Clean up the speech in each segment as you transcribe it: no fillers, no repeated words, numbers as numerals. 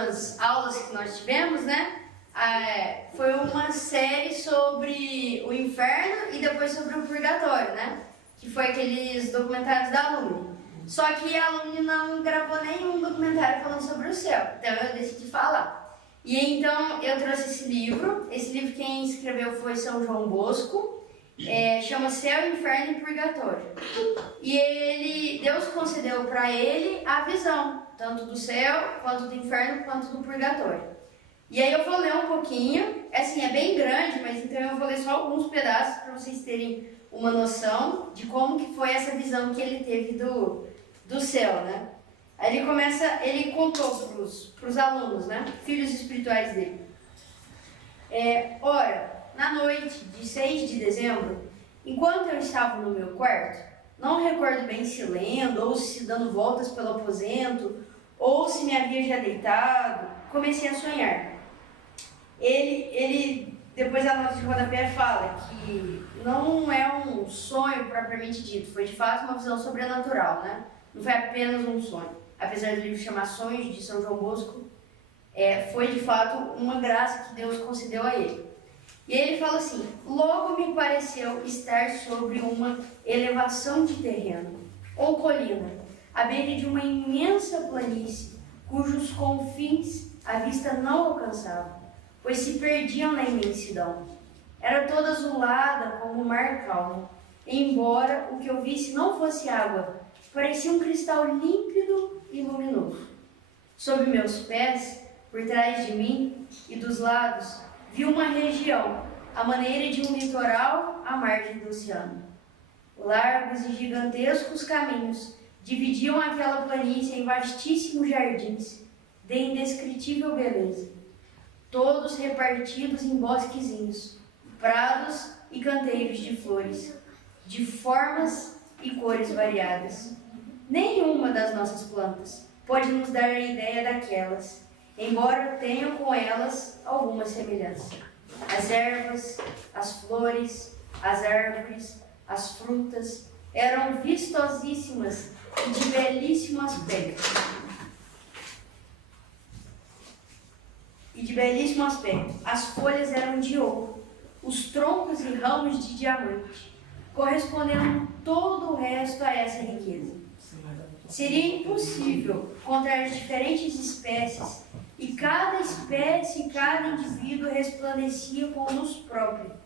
últimas aulas que nós tivemos, né? Foi uma série sobre o inferno e depois sobre o purgatório, né? Que foi aqueles documentários da Alumni. Só que a Alumni não gravou nenhum documentário falando sobre o céu, então eu decidi falar. E então eu trouxe esse livro quem escreveu foi São João Bosco, chama Céu, Inferno e Purgatório. E Deus concedeu para ele a visão, tanto do céu, quanto do inferno, quanto do purgatório. E aí eu vou ler um pouquinho, assim, é bem grande, mas então eu vou ler só alguns pedaços para vocês terem uma noção de como que foi essa visão que ele teve do céu, né? Aí ele contou para os alunos, né, filhos espirituais dele. Ora, na noite de 6 de dezembro, enquanto eu estava no meu quarto, não recordo bem se lendo, ou se dando voltas pelo aposento, ou se me havia já deitado, comecei a sonhar. Ele depois a nota de rodapé fala que não é um sonho propriamente dito, foi de fato uma visão sobrenatural, né? Não foi apenas um sonho. Apesar do livro chamar Sonhos de São João Bosco, foi de fato uma graça que Deus concedeu a ele. E ele fala assim: logo me pareceu estar sobre uma elevação de terreno, ou colina, à beira de uma imensa planície, cujos confins a vista não alcançava, pois se perdiam na imensidão. Era toda azulada como o mar calmo, embora o que eu visse não fosse água, parecia um cristal límpido e luminoso. Sob meus pés, por trás de mim e dos lados, vi uma região, à maneira de um litoral à margem do oceano. Largos e gigantescos caminhos dividiam aquela planície em vastíssimos jardins, de indescritível beleza, todos repartidos em bosquezinhos, prados e canteiros de flores, de formas e cores variadas. Nenhuma das nossas plantas pode nos dar a ideia daquelas, embora tenham com elas alguma semelhança. As ervas, as flores, as árvores, as frutas eram vistosíssimas e de belíssimo aspecto. As folhas eram de ouro, os troncos e ramos de diamante, correspondendo todo o resto a essa riqueza. Seria impossível contar as diferentes espécies, e cada espécie e cada indivíduo resplandecia com luz própria.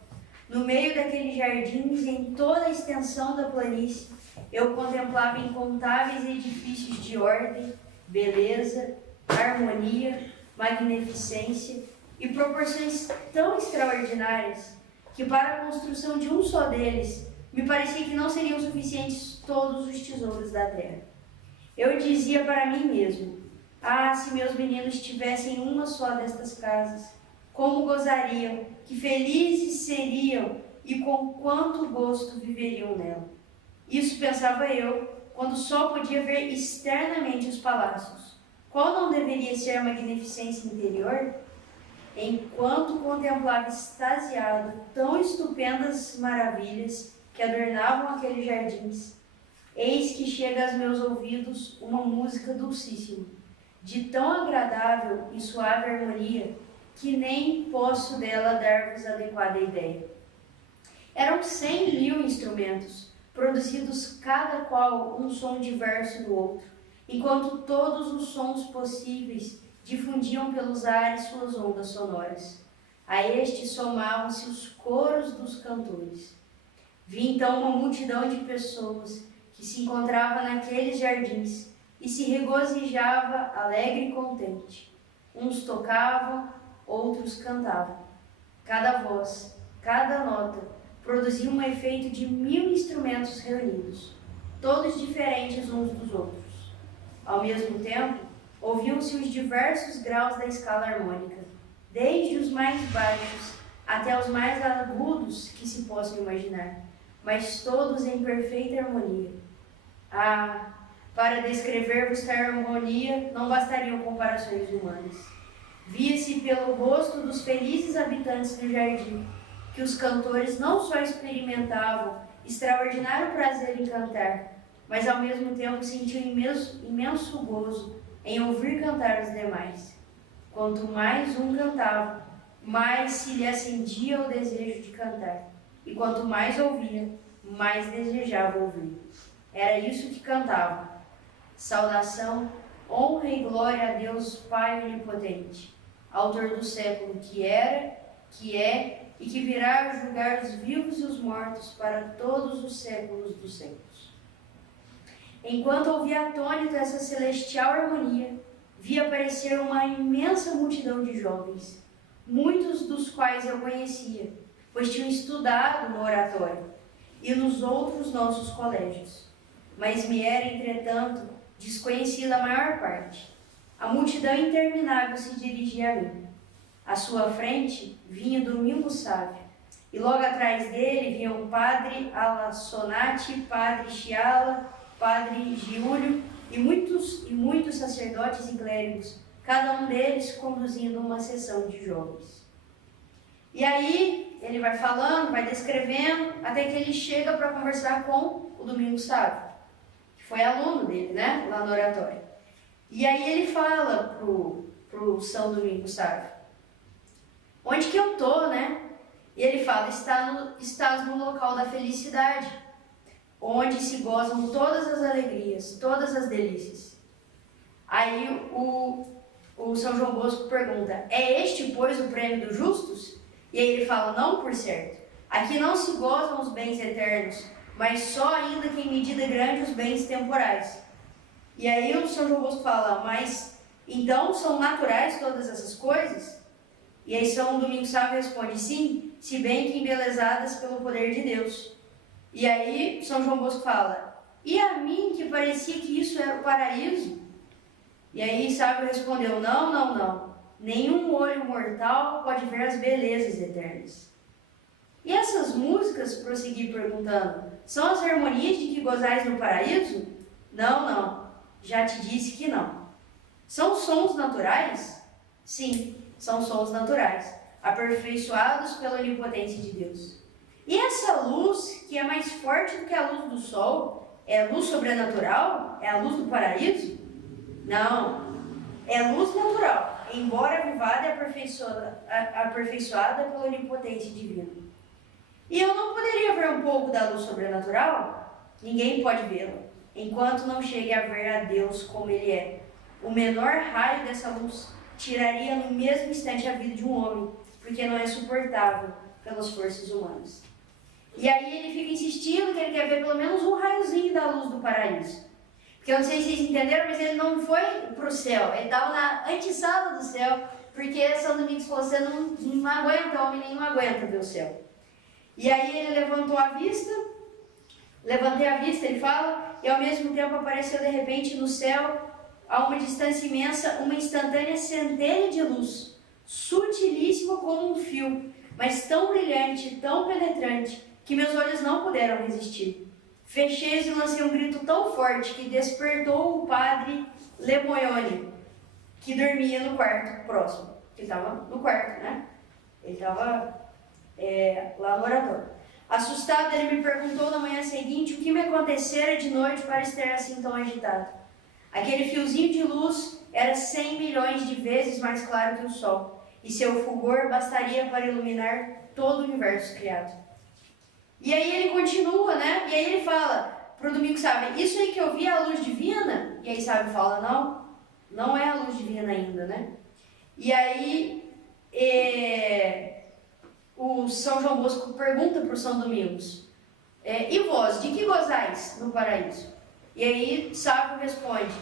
No meio daqueles jardins, em toda a extensão da planície, eu contemplava incontáveis edifícios de ordem, beleza, harmonia, magnificência e proporções tão extraordinárias que para a construção de um só deles me parecia que não seriam suficientes todos os tesouros da terra. Eu dizia para mim mesmo: ah, se meus meninos tivessem uma só destas casas, como gozariam, que felizes seriam e com quanto gosto viveriam nela. Isso pensava eu, quando só podia ver externamente os palácios. Qual não deveria ser a magnificência interior? Enquanto contemplava extasiado tão estupendas maravilhas que adornavam aqueles jardins, eis que chega aos meus ouvidos uma música dulcíssima, de tão agradável e suave harmonia, que nem posso dela dar-vos adequada ideia. Eram 100.000 instrumentos, produzidos cada qual um som diverso do outro, enquanto todos os sons possíveis difundiam pelos ares suas ondas sonoras. A estes somavam-se os coros dos cantores. Vi então uma multidão de pessoas que se encontrava naqueles jardins e se regozijava alegre e contente. Uns tocavam, outros cantavam. Cada voz, cada nota, produzia um efeito de 1000 instrumentos reunidos, todos diferentes uns dos outros. Ao mesmo tempo, ouviam-se os diversos graus da escala harmônica, desde os mais baixos até os mais agudos que se possam imaginar, mas todos em perfeita harmonia. Ah, para descrever-vos tal harmonia não bastariam comparações humanas. Via-se pelo rosto dos felizes habitantes do jardim que os cantores não só experimentavam extraordinário prazer em cantar, mas ao mesmo tempo sentiam imenso gozo em ouvir cantar os demais. Quanto mais um cantava, mais se lhe acendia o desejo de cantar. E quanto mais ouvia, mais desejava ouvir. Era isso que cantava. Saudação, honra e glória a Deus Pai Onipotente, Autor do século que era, que é e que virá a julgar os vivos e os mortos para todos os séculos dos séculos. Enquanto ouvia atônito essa celestial harmonia, vi aparecer uma imensa multidão de jovens, muitos dos quais eu conhecia, pois tinham estudado no oratório e nos outros nossos colégios. Mas me era, entretanto, desconhecida a maior parte. A multidão interminável se dirigia a mim. À sua frente vinha Domingo Sávio, e logo atrás dele vinham o padre Alassonati, padre Chiala, padre Giulio e muitos sacerdotes e clérigos, cada um deles conduzindo uma sessão de jovens. E aí ele vai falando, vai descrevendo, até que ele chega para conversar com o Domingo Sávio, que foi aluno dele, né, lá no oratório. E aí ele fala pro São Domingo Sávio: onde que eu tô, né? E ele fala: estás no local da felicidade, onde se gozam todas as alegrias, todas as delícias. Aí o São João Bosco pergunta: é este, pois, o prêmio dos justos? E aí ele fala: não, por certo. Aqui não se gozam os bens eternos, mas só ainda que em medida grande os bens temporais. E aí o São João Bosco fala: mas então são naturais todas essas coisas? E aí São Domingos Sávio responde: sim, se bem que embelezadas pelo poder de Deus. E aí São João Bosco fala: e a mim que parecia que isso era o paraíso? E aí Sávio respondeu: não. Nenhum olho mortal pode ver as belezas eternas. E essas músicas, prossegui perguntando, são as harmonias de que gozais no paraíso? Não. Já te disse que não. São sons naturais? Sim, são sons naturais, aperfeiçoados pela onipotência de Deus. E essa luz, que é mais forte do que a luz do sol, é a luz sobrenatural? É a luz do paraíso? Não, é luz natural, embora avivada e aperfeiçoada pela onipotência divina. E eu não poderia ver um pouco da luz sobrenatural? Ninguém pode vê-la, enquanto não chegue a ver a Deus como Ele é. O menor raio dessa luz tiraria no mesmo instante a vida de um homem, porque não é suportável pelas forças humanas. E aí ele fica insistindo que ele quer ver pelo menos um raiozinho da luz do paraíso. Porque eu não sei se vocês entenderam, mas ele não foi para o céu, ele estava na antessala do céu, porque São Domingos falou: você não aguenta, homem nenhum aguenta ver o céu. E aí ele levantei a vista, ele fala, e ao mesmo tempo apareceu de repente no céu, a uma distância imensa, uma instantânea centelha de luz, sutilíssima como um fio, mas tão brilhante, tão penetrante, que meus olhos não puderam resistir. Fechei-os e lancei um grito tão forte que despertou o padre Lemoione, que dormia no quarto próximo. Ele estava no quarto, né? Ele estava lá no oratório. Assustado, ele me perguntou na manhã seguinte o que me acontecera de noite para estar assim tão agitado. Aquele fiozinho de luz era 100 milhões de vezes mais claro que o sol, e seu fulgor bastaria para iluminar todo o universo criado. E aí ele continua, né? E aí ele fala pro Domingo Sávio: isso aí que eu vi é a luz divina? E aí Sávio fala: não é a luz divina ainda, né? E aí o São João Bosco pergunta pro São Domingos: e vós, de que gozais no paraíso? E aí Sávio responde: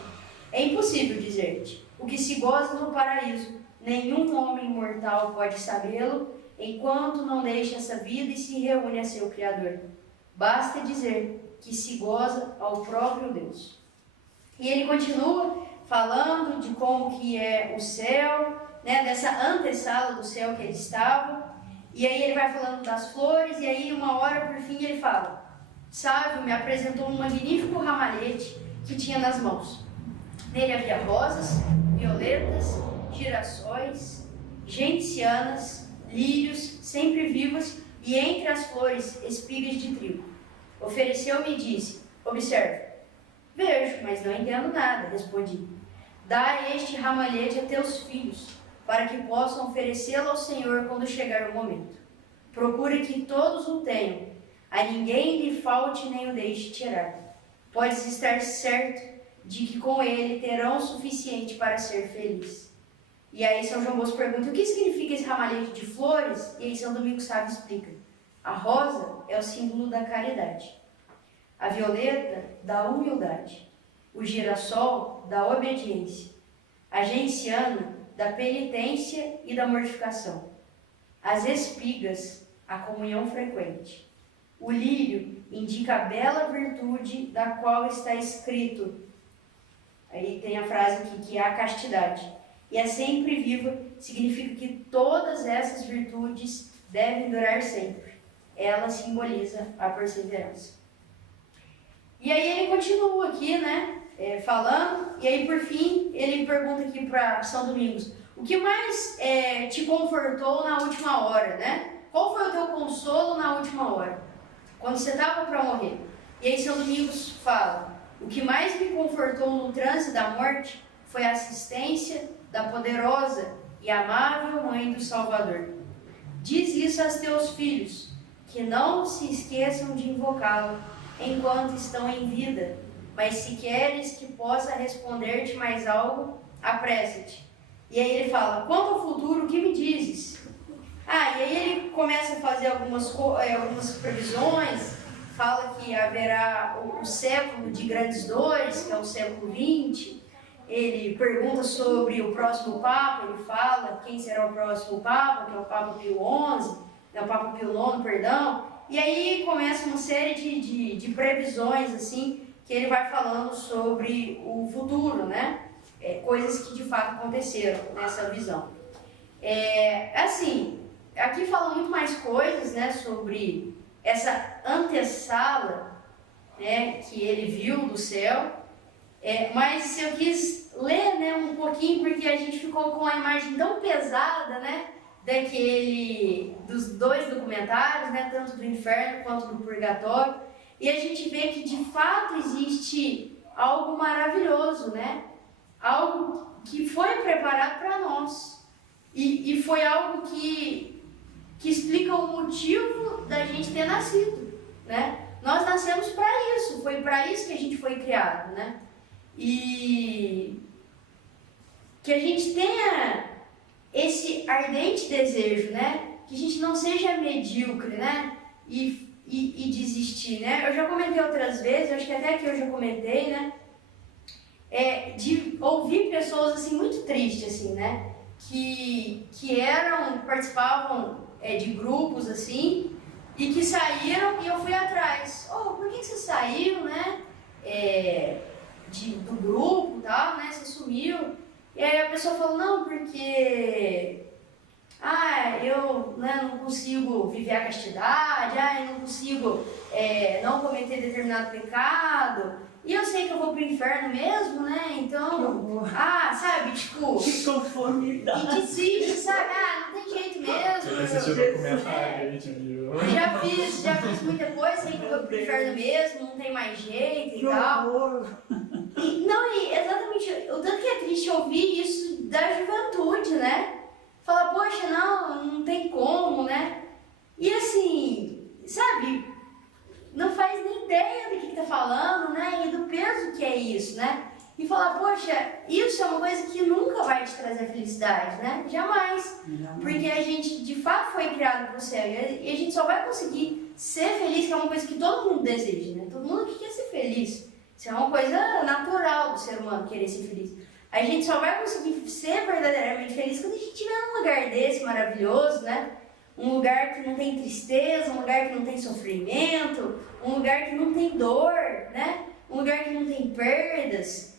é impossível dizer-te. O que se goza no paraíso, nenhum homem mortal pode sabê-lo, enquanto não deixa essa vida e se reúne a seu Criador. Basta dizer que se goza ao próprio Deus. E ele continua falando de como que é o céu, né, dessa antessala do céu que ele estava. E aí ele vai falando das flores, e aí uma hora por fim ele fala: Sávio me apresentou um magnífico ramalhete que tinha nas mãos. Nele havia rosas, violetas, girassóis, gentianas, lírios, sempre vivas, e entre as flores, espigas de trigo. Ofereceu-me e disse: observe. Vejo, mas não entendo nada, respondi. Dá este ramalhete a teus filhos, para que possam oferecê-lo ao Senhor quando chegar o momento. Procure que todos o tenham, a ninguém lhe falte nem o deixe tirar. Podes estar certo de que com ele terão o suficiente para ser feliz. E aí São João Bosco pergunta, o que significa esse ramalhete de flores? E aí São Domingos Sávio explica, a rosa é o símbolo da caridade, a violeta da humildade, o girassol da obediência, a genciana da penitência e da mortificação, as espigas, a comunhão frequente. O lírio indica a bela virtude da qual está escrito, aí tem a frase aqui, que é a castidade. E a sempre viva significa que todas essas virtudes devem durar sempre. Ela simboliza a perseverança. E aí ele continua aqui, né, falando, e aí por fim ele pergunta aqui para São Domingos, o que mais te confortou na última hora, né? Qual foi o teu consolo na última hora? Quando você estava para morrer. E aí São Domingos fala, o que mais me confortou no trânsito da morte foi a assistência da poderosa e amável Mãe do Salvador. Diz isso aos teus filhos, que não se esqueçam de invocá-lo enquanto estão em vida, mas se queres que possa responder-te mais algo, apressa-te. E aí ele fala, quanto ao futuro, o que me dizes? E aí ele começa a fazer algumas previsões, fala que haverá o século de grandes dores, que é o século XX. Ele pergunta sobre o próximo Papa, ele fala quem será o próximo Papa, que é o Papa Pio XI, o Papa Pio IX, perdão. E aí começa uma série de previsões, assim, que ele vai falando sobre o futuro, né? Coisas que de fato aconteceram nessa visão. Assim, aqui fala muito mais coisas, né, sobre essa antessala, né, que ele viu do céu, mas eu quis ler, né, um pouquinho, porque a gente ficou com a imagem tão pesada, né, dos dois documentários, né, tanto do inferno quanto do purgatório, e a gente vê que de fato existe algo maravilhoso, né, algo que foi preparado para nós, e foi algo que explica o motivo da gente ter nascido, né? Nós nascemos para isso, foi para isso que a gente foi criado, né? E que a gente tenha esse ardente desejo, né? Que a gente não seja medíocre, né? E desistir, né? Eu já comentei outras vezes, acho que até aqui eu já comentei, né? De ouvir pessoas assim muito tristes, assim, né? Que participavam de grupos assim e que saíram e eu fui atrás. Por que você saiu, né? Do grupo e tal, né? Você sumiu. E aí a pessoa falou, não, porque eu, né, não consigo viver a castidade, eu não consigo não cometer determinado pecado, e eu sei que eu vou pro inferno mesmo, né, então, sabe, tipo... Que conformidade! E desiste, sabe, não tem jeito mesmo. Eu assisti o documentário que a gente viu. Já fiz muita coisa, sei que eu vou pro inferno mesmo, não tem mais jeito e tal. Exatamente, o tanto que é triste ouvir isso da juventude, né? Falar, poxa, não tem como, né? E assim, sabe, não faz nem ideia do que tá falando, né? E do peso que é isso, né? E falar, poxa, isso é uma coisa que nunca vai te trazer felicidade, né? Jamais. Porque a gente, de fato, foi criado para o céu. E a gente só vai conseguir ser feliz, que é uma coisa que todo mundo deseja, né? Todo mundo aqui quer ser feliz. Isso é uma coisa natural do ser humano, querer ser feliz. A gente só vai conseguir ser verdadeiramente feliz quando a gente estiver num lugar desse maravilhoso, né? Um lugar que não tem tristeza, um lugar que não tem sofrimento, um lugar que não tem dor, né? Um lugar que não tem perdas.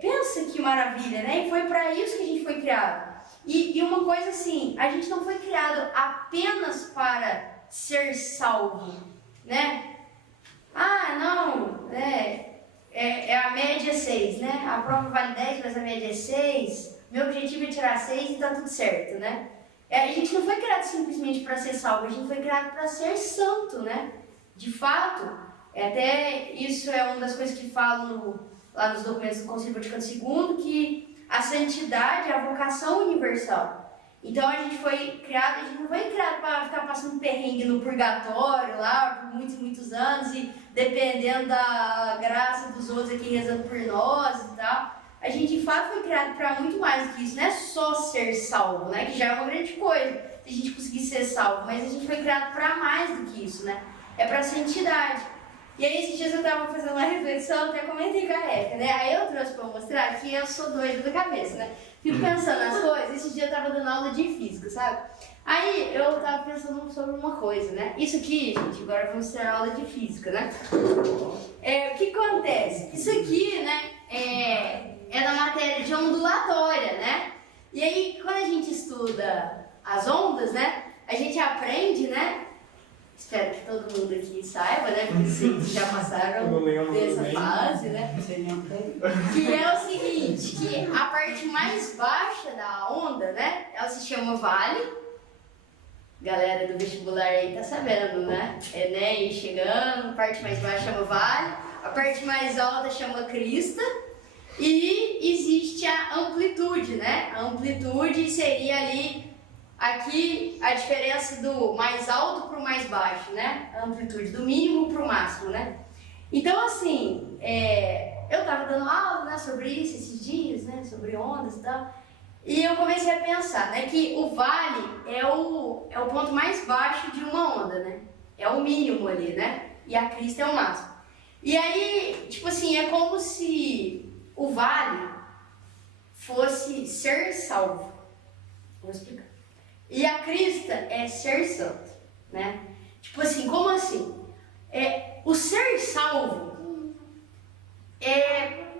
Pensa que maravilha, né? E foi para isso que a gente foi criado. E uma coisa assim, a gente não foi criado apenas para ser salvo, né? A média é 6, né? A prova vale 10, mas a média é 6. Meu objetivo é tirar 6 e tá tudo certo, né? A gente não foi criado simplesmente para ser salvo, a gente foi criado para ser santo, né? De fato, até isso é uma das coisas que falam lá nos documentos do Concílio Vaticano II, que a santidade, a vocação universal. Então a gente não foi criado para ficar passando perrengue no purgatório lá por muitos, muitos anos e dependendo da graça dos outros aqui rezando por nós e tal. A gente de fato foi criado para muito mais do que isso, não é só ser salvo, né? Que já é uma grande coisa, se a gente conseguir ser salvo, mas a gente foi criado para mais do que isso, né? É para santidade. E aí esses dias eu estava fazendo uma reflexão, até comentei com a Érica, né? Aí eu trouxe para mostrar que eu sou doida da cabeça, né? Fico pensando nas coisas. Esse dia eu tava dando aula de física, sabe? Aí eu tava pensando sobre uma coisa, né? Isso aqui, gente, agora vamos ter aula de física, né? O que acontece? Isso aqui, né, é da matéria de ondulatória, né? E aí, quando a gente estuda as ondas, né, a gente aprende, né? Espero que todo mundo aqui saiba, né? Porque vocês já passaram dessa fase, né? Que é o seguinte, que a parte mais baixa da onda, né? Ela se chama vale. Galera do vestibular aí tá sabendo, né? Enem chegando, a parte mais baixa chama vale, a parte mais alta chama crista. E existe a amplitude, né? A amplitude seria ali... Aqui a diferença do mais alto para o mais baixo, né? A amplitude do mínimo para o máximo, né? Então, assim, eu estava dando aula, né, sobre isso esses dias, né? Sobre ondas e tal. E eu comecei a pensar, né? Que o vale é o ponto mais baixo de uma onda, né? É o mínimo ali, né? E a crista é o máximo. E aí, tipo assim, é como se o vale fosse ser salvo. Vou explicar. E a crista é ser santo, né? Tipo assim, como assim? O ser salvo,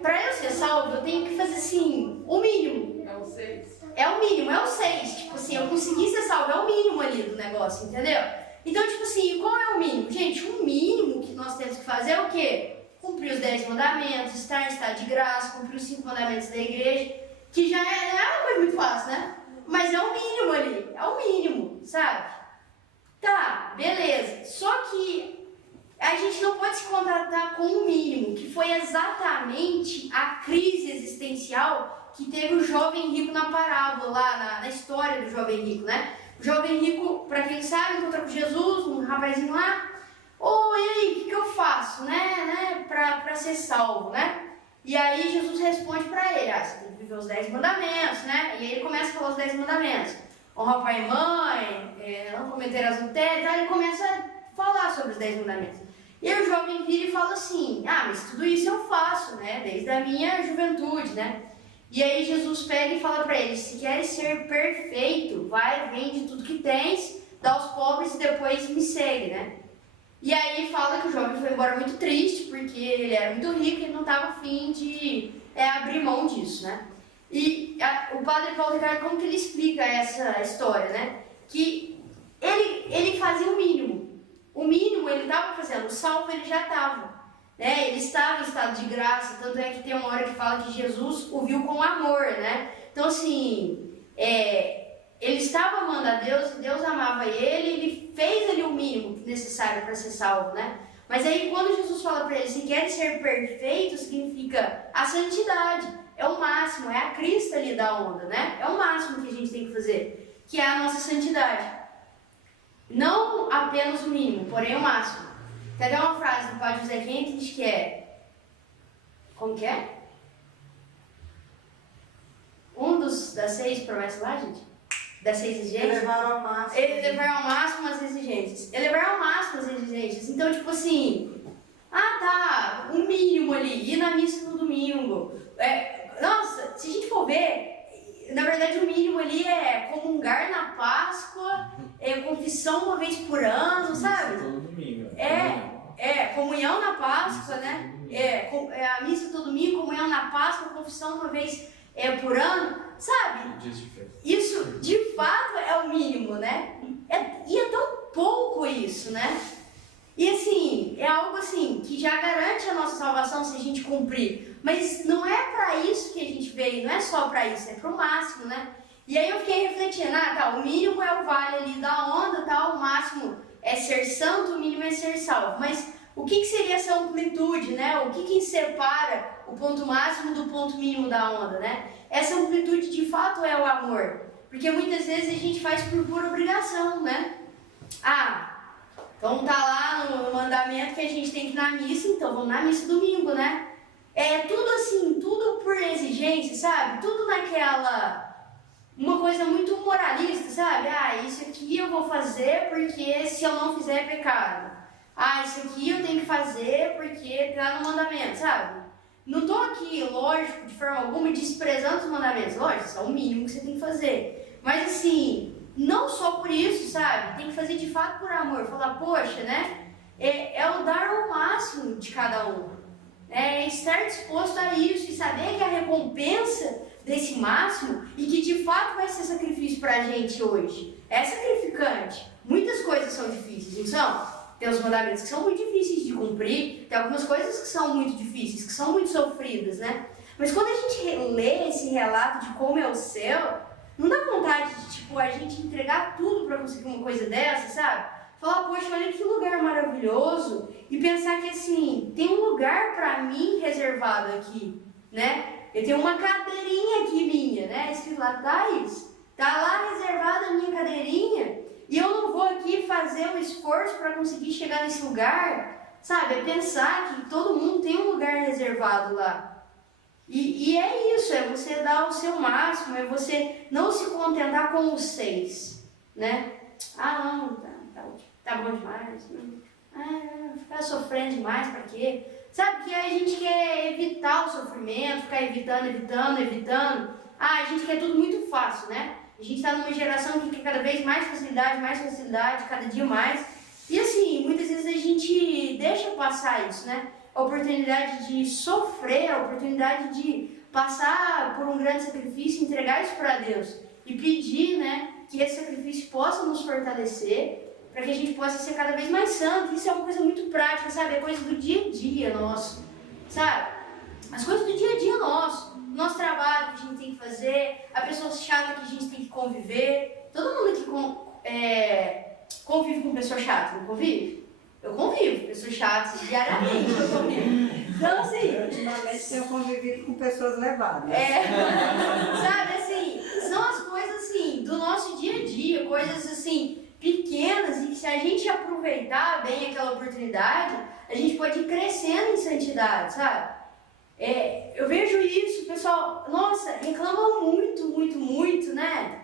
pra eu ser salvo, eu tenho que fazer assim, o mínimo. É o 6. É o mínimo, é o 6. Tipo assim, eu consegui ser salvo, é o mínimo ali do negócio, entendeu? Então, tipo assim, qual é o mínimo? Gente, o mínimo que nós temos que fazer é o quê? Cumprir os 10 mandamentos, estar em estado de graça, cumprir os 5 mandamentos da igreja, que já não é uma coisa muito fácil, né? Mas é o mínimo ali, é o mínimo, sabe? Tá, beleza. Só que a gente não pode se contentar com o mínimo, que foi exatamente a crise existencial que teve o jovem rico na parábola, lá na história do jovem rico, né? O jovem rico, pra quem sabe, encontrou com Jesus, um rapazinho lá. E aí, o que eu faço, né? Pra ser salvo, né? E aí Jesus responde pra ele, você tem que viver os 10 mandamentos, né? E aí ele começa a falar os 10 mandamentos. Honrar pai e mãe, não cometer adultério, então ele começa a falar sobre os 10 mandamentos. E aí o jovem vira e fala assim, mas tudo isso eu faço, né? Desde a minha juventude, né? E aí Jesus pega e fala pra ele, se queres ser perfeito, vai, vende tudo que tens, dá aos pobres e depois me segue, né? E aí fala que o jovem foi embora muito triste, porque ele era muito rico e não estava afim de abrir mão disso, né? E o padre Paulo Ricardo, como que ele explica essa história, né? Que ele fazia o mínimo. O mínimo ele estava fazendo, o salvo ele já estava. Né? Ele estava em estado de graça, tanto é que tem uma hora que fala que Jesus o viu com amor, né? Então assim, ele estava amando a Deus, Deus amava ele fez ali o mínimo necessário para ser salvo, né? Mas aí quando Jesus fala para ele, se quer ser perfeito, significa a santidade, é o máximo, é a crista ali da onda, né? É o máximo que a gente tem que fazer, que é a nossa santidade. Não apenas o mínimo, porém o máximo. Tem até uma frase do padre José Quentes que é... Como que é? Das 6 promessas lá, gente? Das 6 exigências? Elevar ao máximo. Elevar ao máximo as exigências. Elevar ao máximo as exigências. Então, tipo assim... tá, um mínimo ali. Ir na missa no domingo. Nossa, se a gente for ver... Na verdade, o mínimo ali é comungar na Páscoa, confissão uma vez por ano, sabe? Todo domingo. Comunhão na Páscoa, né? A missa todo domingo, comunhão na Páscoa, confissão uma vez por ano, sabe? Dias de festa. Isso, de fato, é o mínimo, né? E é tão pouco isso, né? E assim, é algo assim, que já garante a nossa salvação se a gente cumprir. Mas não é pra isso que a gente veio, não é só pra isso, é pro máximo, né? E aí eu fiquei refletindo, o mínimo é o vale ali da onda, o máximo é ser santo, o mínimo é ser salvo. Mas o que seria essa amplitude, né? O que separa o ponto máximo do ponto mínimo da onda, né? Essa amplitude de fato é o amor, porque muitas vezes a gente faz por pura obrigação, né? Então tá lá no mandamento que a gente tem que ir na missa, então vamos na missa domingo, né? É tudo assim, tudo por exigência, sabe? Tudo naquela... uma coisa muito moralista, sabe? Isso aqui eu vou fazer porque se eu não fizer é pecado. Isso aqui eu tenho que fazer porque tá no mandamento, sabe? Não tô aqui, lógico, de forma alguma, desprezando os mandamentos. Lógico, isso é o mínimo que você tem que fazer. Mas assim, não só por isso, sabe? Tem que fazer de fato por amor. Falar, poxa, né? É o dar o máximo de cada um. É estar disposto a isso e saber que a recompensa desse máximo e que de fato vai ser sacrifício pra gente hoje. É sacrificante. Muitas coisas são difíceis, não são? Tem os mandamentos que são muito difíceis de cumprir, tem algumas coisas que são muito difíceis, que são muito sofridas, né? Mas quando a gente lê esse relato de como é o céu, não dá vontade de, tipo, a gente entregar tudo pra conseguir uma coisa dessa, sabe? Falar, poxa, olha que lugar maravilhoso, e pensar que, assim, tem um lugar pra mim reservado aqui, né? Eu tenho uma cadeirinha aqui minha, né? Escrito lá, Thaís, tá lá reservada a minha cadeirinha, e eu não vou aqui fazer um esforço para conseguir chegar nesse lugar, sabe? É pensar que todo mundo tem um lugar reservado lá. E é isso, é você dar o seu máximo, é você não se contentar com os 6, né? Não, tá bom demais, ficar sofrendo demais, pra quê? Sabe, que a gente quer evitar o sofrimento, ficar evitando. A gente quer tudo muito fácil, né? A gente está numa geração que quer cada vez mais facilidade, cada dia mais. E assim, muitas vezes a gente deixa passar isso, né? A oportunidade de sofrer, a oportunidade de passar por um grande sacrifício, entregar isso para Deus e pedir, né, que esse sacrifício possa nos fortalecer, para que a gente possa ser cada vez mais santo. Isso é uma coisa muito prática, sabe? É coisa do dia a dia nosso, sabe? As coisas do dia a dia nosso trabalho que a gente tem que fazer, a pessoa chata que a gente tem que conviver. Todo mundo aqui convive com pessoa chata, não convive? Eu convivo com pessoas chatas diariamente, eu convivo. Então, assim... Ultimamente tenho convivido com pessoas levadas. Sabe, assim, são as coisas, assim, do nosso dia a dia, coisas, assim, pequenas, e que se a gente aproveitar bem aquela oportunidade, a gente pode ir crescendo em santidade, sabe? Eu vejo isso, o pessoal, nossa, reclama muito, né?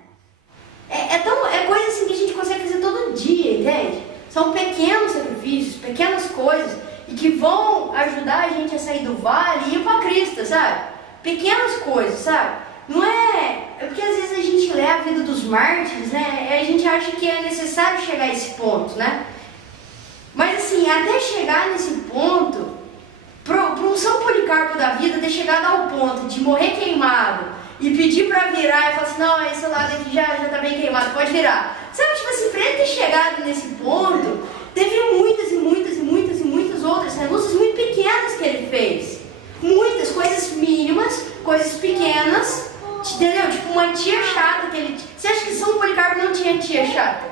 É coisa assim que a gente consegue fazer todo dia, entende? São pequenos sacrifícios, pequenas coisas, e que vão ajudar a gente a sair do vale e ir pra Cristo, sabe? Pequenas coisas, sabe? Não é porque às vezes a gente lê a vida dos mártires, né? E a gente acha que é necessário chegar a esse ponto, né? Mas assim, até chegar nesse ponto, para um São Policarpo da vida ter chegado ao ponto de morrer queimado e pedir para virar e falar assim, não, esse lado aqui já tá bem queimado, pode virar. Sabe, tipo assim, para ele ter chegado nesse ponto, teve muitas outras renúncias muito pequenas que ele fez. Muitas coisas mínimas, coisas pequenas, entendeu? Tipo uma tia chata que ele... Você acha que São Policarpo não tinha tia chata?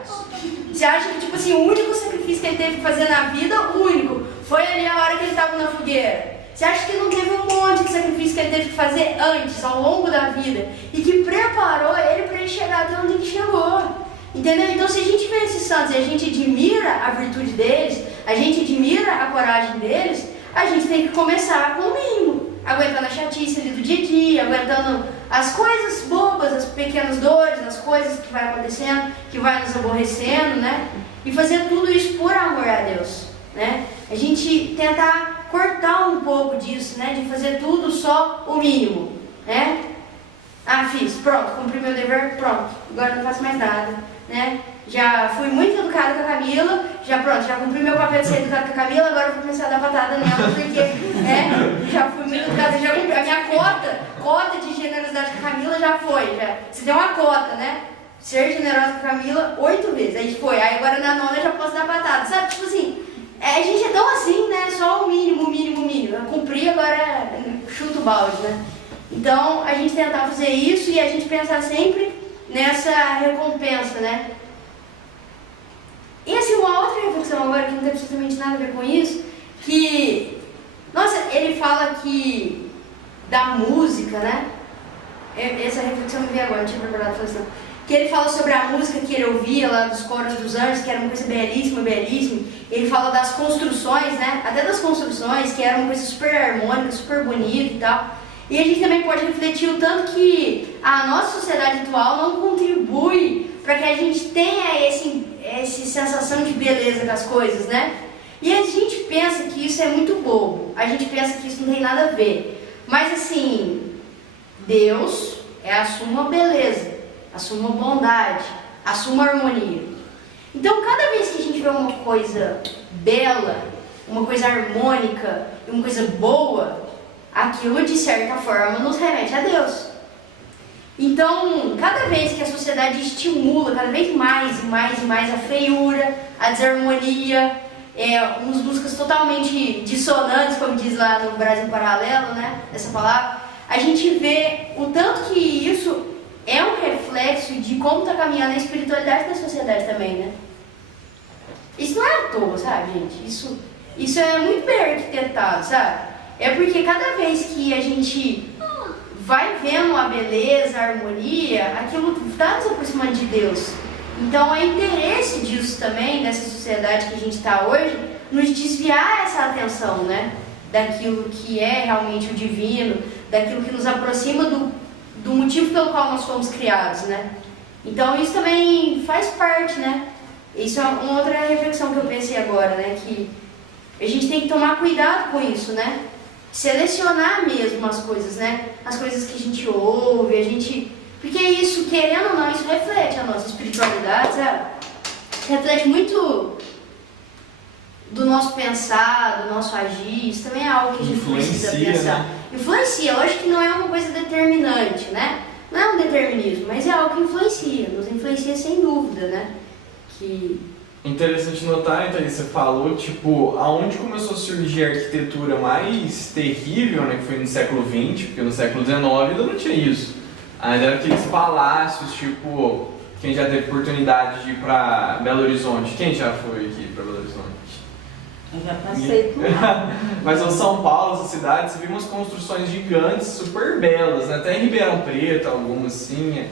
Você acha que, tipo assim, o único sacrifício que ele teve que fazer na vida, o único, foi ali a hora que ele estava na fogueira? Você acha que não teve um monte de sacrifício que ele teve que fazer antes, ao longo da vida, e que preparou ele para ele chegar até onde ele chegou? Entendeu? Então, se a gente vê esses santos e a gente admira a virtude deles, a gente admira a coragem deles, a gente tem que começar com o mínimo, aguentando a chatice ali do dia a dia, aguentando as coisas bobas, as pequenas dores, as coisas que vai acontecendo, que vai nos aborrecendo, né? E fazer tudo isso por amor a Deus, né? A gente tentar cortar um pouco disso, né? De fazer tudo só o mínimo, né? Fiz, pronto, cumpri meu dever, pronto, agora não faço mais nada, né? Já fui muito educada com a Camila, já cumpri meu papel de ser educada com a Camila, agora vou começar a dar patada nela, porque, já fui muito educada, já cumpri a minha cota de generosidade com a Camila já foi, você tem uma cota, né? Ser generosa com a Camila 8 vezes, aí foi, aí agora na 9ª eu já posso dar patada, sabe? Tipo assim, a gente é tão assim, né? Só o mínimo, eu cumpri, agora chuto o balde, né? Então, a gente tentar fazer isso e a gente pensar sempre nessa recompensa, né? E assim, uma outra reflexão agora que não tem absolutamente nada a ver com isso, que, nossa, ele fala que da música, né? Essa reflexão me veio agora, não tinha preparado para isso. Que ele fala sobre a música que ele ouvia lá dos coros dos anjos, que era uma coisa belíssima, belíssima. Ele fala das construções, né? Até das construções, que era uma coisa super harmônica, super bonita e tal. E a gente também pode refletir o tanto que a nossa sociedade atual não contribui para que a gente tenha essa sensação de beleza das coisas, né? E a gente pensa que isso é muito bobo, a gente pensa que isso não tem nada a ver. Mas assim, Deus é a suma beleza, a suma bondade, a suma harmonia. Então cada vez que a gente vê uma coisa bela, uma coisa harmônica, uma coisa boa, aquilo de certa forma nos remete a Deus. Então, cada vez que a sociedade estimula cada vez mais e mais e mais a feiura, a desarmonia, umas músicas totalmente dissonantes, como diz lá no Brasil Paralelo, né, essa palavra, a gente vê o tanto que isso é um reflexo de como está caminhando a espiritualidade da sociedade também, né? Isso não é à toa, sabe, gente? Isso é muito bem arquitetado, sabe? É porque cada vez que a gente vai vendo a beleza, a harmonia, aquilo está nos aproximando de Deus. Então é interesse disso também, dessa sociedade que a gente está hoje, nos desviar essa atenção, né? Daquilo que é realmente o divino, daquilo que nos aproxima do motivo pelo qual nós fomos criados, né? Então isso também faz parte, né? Isso é uma outra reflexão que eu pensei agora, né? Que a gente tem que tomar cuidado com isso, né? Selecionar mesmo as coisas, né? As coisas que a gente ouve, porque isso, querendo ou não, isso reflete a nossa espiritualidade, sabe? Reflete muito do nosso pensar, do nosso agir. Isso também é algo que a gente precisa pensar. Né? Influencia, lógico que não é uma coisa determinante, né? Não é um determinismo, mas é algo que influencia, nos influencia sem dúvida, né? Interessante notar, então, você falou, tipo, aonde começou a surgir a arquitetura mais terrível, né, que foi no século XX, porque no século XIX ainda não tinha isso. Ainda eram aqueles palácios, tipo, quem já teve oportunidade de ir pra Belo Horizonte? Quem já foi aqui pra Belo Horizonte? Eu já passei por lá. Mas em São Paulo, essa cidade, você viu umas construções gigantes, super belas, né? Até em Ribeirão Preto, algumas assim,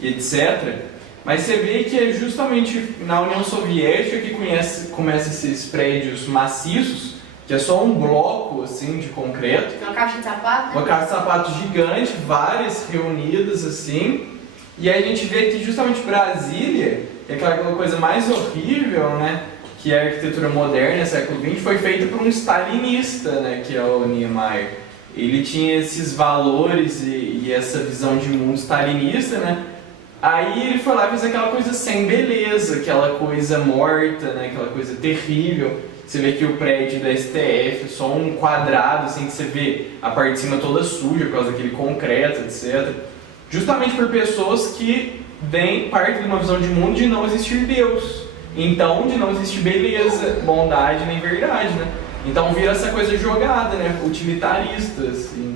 e etc. Mas você vê que é justamente na União Soviética que começa esses prédios maciços, que é só um bloco assim de concreto. Uma caixa de sapato, né? Uma caixa de sapato gigante, várias reunidas assim. E aí a gente vê que justamente Brasília, que é aquela coisa mais horrível, né? Que é a arquitetura moderna, século XX, foi feita por um stalinista, né? Que é o Niemeyer. Ele tinha esses valores e essa visão de mundo stalinista, né? Aí ele foi lá e fez aquela coisa sem beleza, aquela coisa morta, né? Aquela coisa terrível. Você vê que o prédio da STF é só um quadrado, assim, que você vê a parte de cima toda suja por causa daquele concreto, etc. Justamente por pessoas que partem de uma visão de mundo de não existir Deus. Então, de não existir beleza, bondade nem verdade, né? Então vira essa coisa jogada, né? Utilitarista, assim.